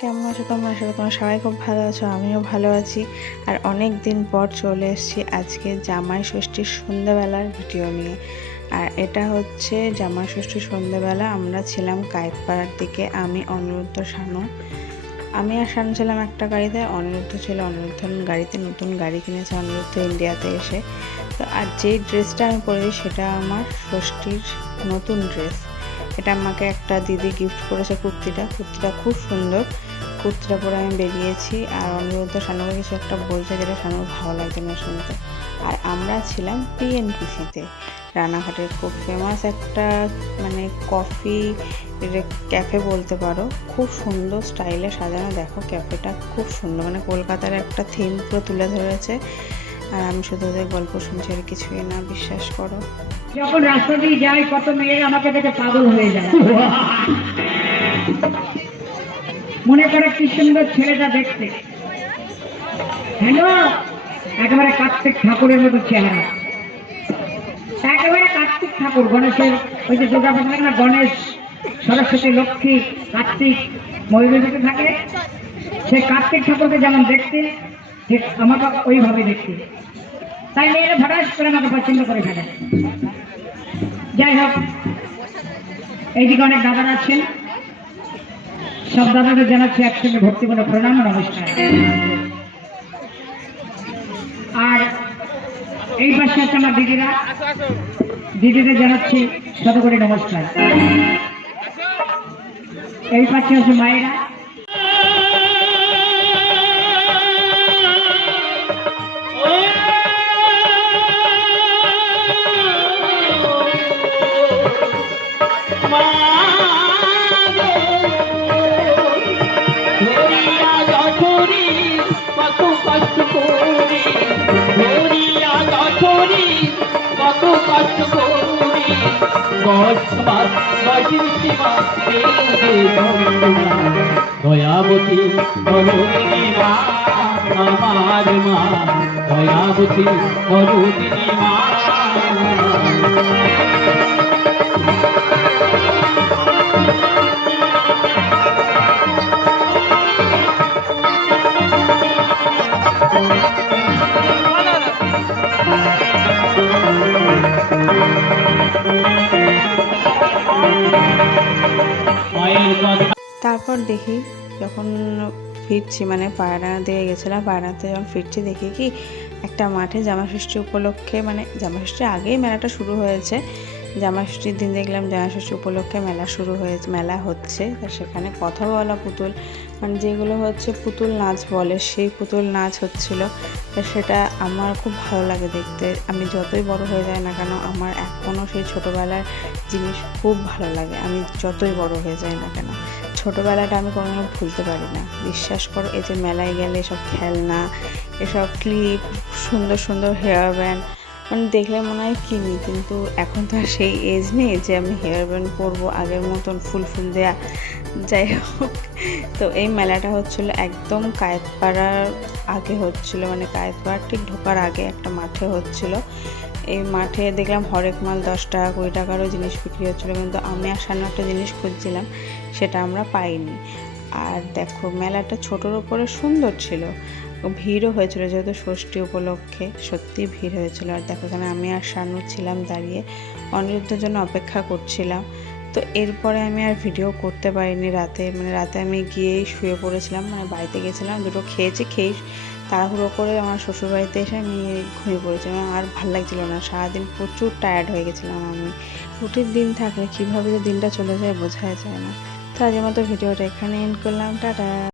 কেমন আছো তোমরা? আসলে তোমরা সবাই খুব ভালো আছো, আমিও ভালো আছি। আর অনেক দিন পর চলে এসেছি আজকে জামাই ষষ্ঠীর সন্ধ্যাবেলার ভিডিও নিয়ে। আর এটা হচ্ছে জামাই ষষ্ঠীর সন্ধ্যাবেলা আমরা ছিলাম কায়েতপাড়ার দিকে, আমি, অনিরুদ্ধ, শানু। আমি আর শানু ছিলাম একটা গাড়িতে, অনিরুদ্ধ ছিল অনিরুদ্ধ গাড়িতে। নতুন গাড়ি কিনেছে অনিরুদ্ধ ইন্ডিয়াতে এসে। তো আর যেই ড্রেসটা আমি পরেছি সেটা আমার ষষ্ঠীর নতুন ড্রেস। এটা আমাকে একটা দিদি গিফট করেছে। কুর্তিটা খুব সুন্দর। কুর্তিটা পরে আমি বেরিয়েছি। আর অনিরুদ্ধ শানুকে কিছু একটা বলছে যেটা শানুর ভালো লাগছে না শুনতে। আর আমরা ছিলাম পিএনপিসিতে, রানাঘাটের খুব ফেমাস একটা মানে কফি ক্যাফে বলতে পারো। খুব সুন্দর স্টাইলে সাজানো, দেখো ক্যাফেটা খুব সুন্দর, মানে কলকাতার একটা থিম পুরো তুলে ধরেছে। আর আমি শুধু ওদের গল্প শুনছি, আর কিছুই না, বিশ্বাস করো। যখন রাস্তা দিয়ে যাই কত মেয়েরা আমাকে দেখে পাগল হয়ে যায়, মনে করে কি সুন্দর ছেলেটা দেখতে। হ্যালো, একেবারে কার্তিক ঠাকুরের মতো চেহারা, একেবারে কার্তিক ঠাকুর। গণেশের ওই যে দুর্গা পুজো না, গণেশ, সরস্বতী, লক্ষ্মী, কার্তিক ময়ূরের থাকে, সে কার্তিক ঠাকুরকে যেমন দেখতে ঠিক আমাকে ওইভাবে দেখতে। তাই মেয়েরা হঠাৎ করে আমাকে পছন্দ করে থাকে। যাই হোক, এইদিকে অনেক দাদারা আছেন, সব দাদাদের জানাচ্ছি একসঙ্গে ভক্তিপূর্ণ প্রণাম ও নমস্কার। আর এই পাশে আছে আমার দিদিরা, দিদিদের জানাচ্ছি শতকোটি নমস্কার। এই পাশে আছে মায়েরা, দয়াবতী করুণী মা, আমার মা দয়াবতী করুণী মা। তারপর দেখি যখন ফিরছি, মানে পায়রানা দিয়ে গেছিলাম, পায়রানাতে যখন ফিরছি দেখি কি একটা মাঠে জামাষষ্ঠী উপলক্ষে, মানে জামাষষ্ঠীর আগেই মেলাটা শুরু হয়েছে, জামাষষ্ঠীর দিন দেখলাম জামাষষ্ঠী উপলক্ষে মেলা হচ্ছে। সেখানে কথা বলা পুতুল, মানে যেগুলো হচ্ছে পুতুল নাচ বলে, সেই পুতুল নাচ হচ্ছিল। তো সেটা আমার খুব ভালো লাগে দেখতে। আমি যতই বড় হয়ে যাই না কেন, আমার এখনও সেই ছোটোবেলার জিনিস খুব ভালো লাগে। আমি যতই বড় হয়ে যাই না কেন, ছোটোবেলাটা আমি কোনোদিনও ভুলতে পারি না, বিশ্বাস করো। এই যে মেলায় গেলে এসব খেলনা, এসব ক্লিপ, সুন্দর সুন্দর হেয়ার ব্যান্ড, মানে দেখলে মনে হয় কিনি, কিন্তু এখন তো আর সেই এজ নেই যে আমি হেয়ার ব্যান্ড পরবো, আগের মতন ফুল দেয়া। যাই হোক, তো এই মেলাটা হচ্ছিলো একদম কায়েতপাড়ার আগে হচ্ছিলো, মানে কায়েতপাড়ার ঠিক ঢোকার আগে একটা মাঠে হচ্ছিলো। এই মাঠে দেখলাম হরেক মাল 10 টাকা 20 টাকারও জিনিস বিক্রি হচ্ছিলো, কিন্তু আমি আর সামনে একটা জিনিস খুঁজছিলাম, সেটা আমরা পাইনি। আর দেখো মেলাটা ছোটোর ওপরে সুন্দর ছিল, ভিড়ও হয়েছিল যেহেতু ষষ্ঠী উপলক্ষে, সত্যি ভিড় হয়েছিল। আর দেখো এখানে আমি আর শানু ছিলাম দাঁড়িয়ে, অনিরুদ্ধের জন্য অপেক্ষা করছিলাম। তো এরপরে আমি আর ভিডিও করতে পারিনি রাতে, মানে রাতে আমি গিয়েই শুয়ে পড়েছিলাম, মানে বাড়িতে গেছিলাম, দুটো খেয়েই তাড়াহুড়ো করে আমার শ্বশুরবাড়িতে এসে আমি ঘুমিয়ে পড়েছিলাম। আর ভালো লাগছিল না, সারাদিন প্রচুর টায়ার্ড হয়ে গেছিলাম আমি। ছুটির দিন থাকলে কীভাবে যে দিনটা চলে যায় বোঝাই যায় না। তো আজকের মতো ভিডিওটা এখানে এন্ড করলাম, টাটা।